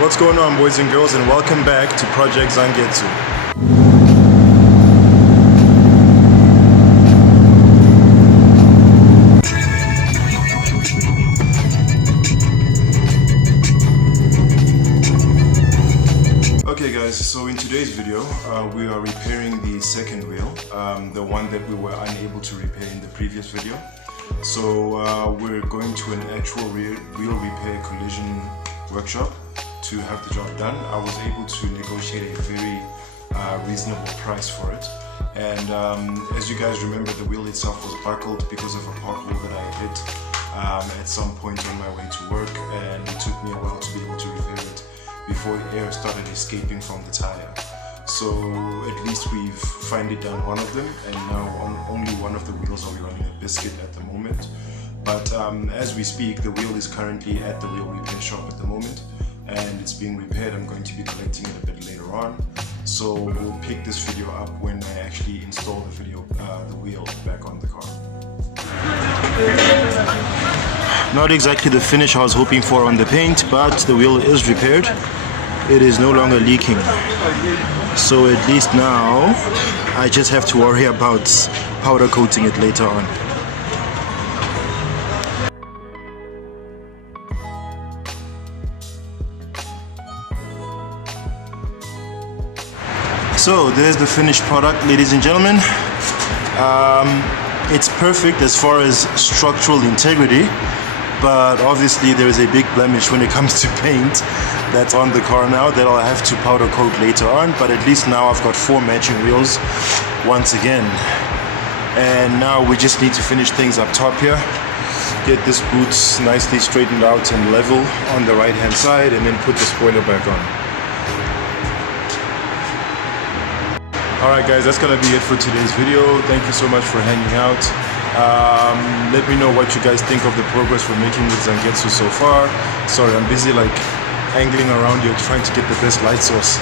What's going on, boys and girls, and welcome back to Project Zangetsu. Okay guys, so in today's video we are repairing the second wheel, the one that we were unable to repair in the previous video. So we're going to an actual wheel repair collision workshop to have the job done. I was able to negotiate a very reasonable price for it, and as you guys remember, the wheel itself was buckled because of a pothole that I hit at some point on my way to work, and it took me a while to be able to repair it before the air started escaping from the tire. So at least we've finally done one of them, and now on only one of the wheels are we running a biscuit at the moment. But as we speak, the wheel is currently at the wheel repair shop at the moment, and it's being repaired. I'm going to be collecting it a bit later on, so we'll pick this video up when I actually install the wheel back on the car. Not exactly the finish I was hoping for on the paint, but the wheel is repaired. It is no longer leaking, so at least now I just have to worry about powder coating it later on. So there's the finished product, ladies and gentlemen. It's perfect as far as structural integrity, but obviously there is a big blemish when it comes to paint that's on the car now that I'll have to powder coat later on. But at least now I've got 4 matching wheels once again, and now we just need to finish things up top here, get this boot nicely straightened out and level on the right hand side, and then put the spoiler back on. Alright guys, that's gonna be it for today's video. Thank you so much for hanging out. Let me know what you guys think of the progress we're making with Zangetsu so far. Sorry, I'm busy like angling around here trying to get the best light source.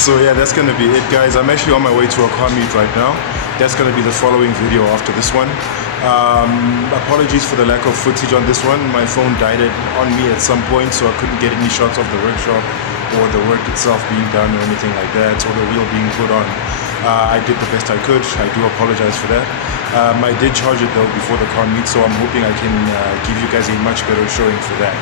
So yeah, that's gonna be it guys. I'm actually on my way to a car meet right now. That's gonna be the following video after this one. Apologies for the lack of footage on this one. My phone died on me at some point, so I couldn't get any shots of the workshop or the work itself being done or anything like that, or the wheel being put on. I did the best I could. I do apologize for that. I did charge it though before the car meet, so I'm hoping I can give you guys a much better showing for that.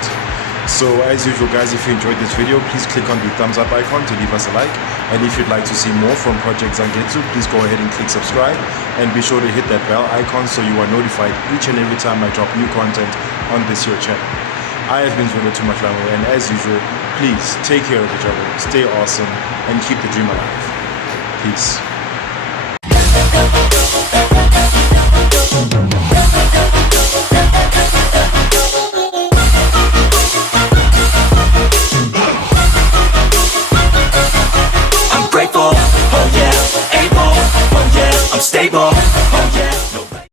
So as usual guys, if you enjoyed this video, please click on the thumbs up icon to leave us a like, and if you'd like to see more from Project Zangetsu, please go ahead and click subscribe, and be sure to hit that bell icon so you are notified each and every time I drop new content on this here channel. I have been Zulu Too Much Lango, and as usual, please take care of each other, stay awesome, and keep the dream alive. Peace.